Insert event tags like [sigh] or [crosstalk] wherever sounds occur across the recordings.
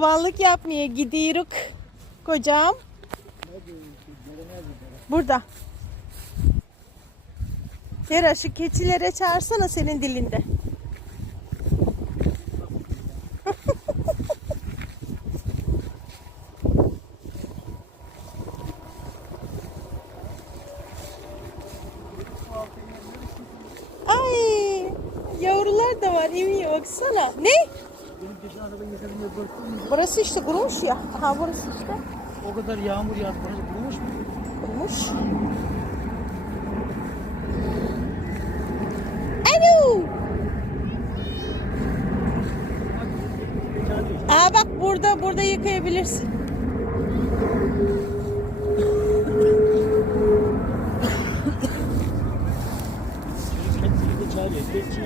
Balık yapmaya gidiyoruz. Kocam. Burada. Hera şu keçilere çağırsana senin dilinde. [laughs] Ay, yavrular da var. İmiye baksana. Ne? Burası işte kurumuş ya. Ha burası işte. o kadar yağmur yağdı. Burası kurumuş mu? Kurumuş. Alo. Aa bak burada burada yıkayabilirsin. De çağırıyor. Peki.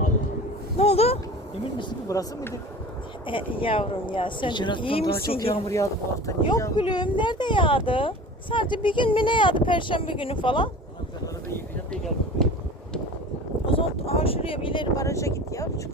Allah. Ne oldu? Emin misin bu burası mıydı? E, yavrum ya sen Geçen iyi daha misin? çok ya? yağmur yağdı bu hafta. Niye Yok yağmur? gülüm nerede yağdı? Sadece bir gün mü ne yağdı? Perşembe günü falan. Ben arabayı yıkayacağım diye geldim. O zaman aha şuraya bir ileri baraja git yavrucuk.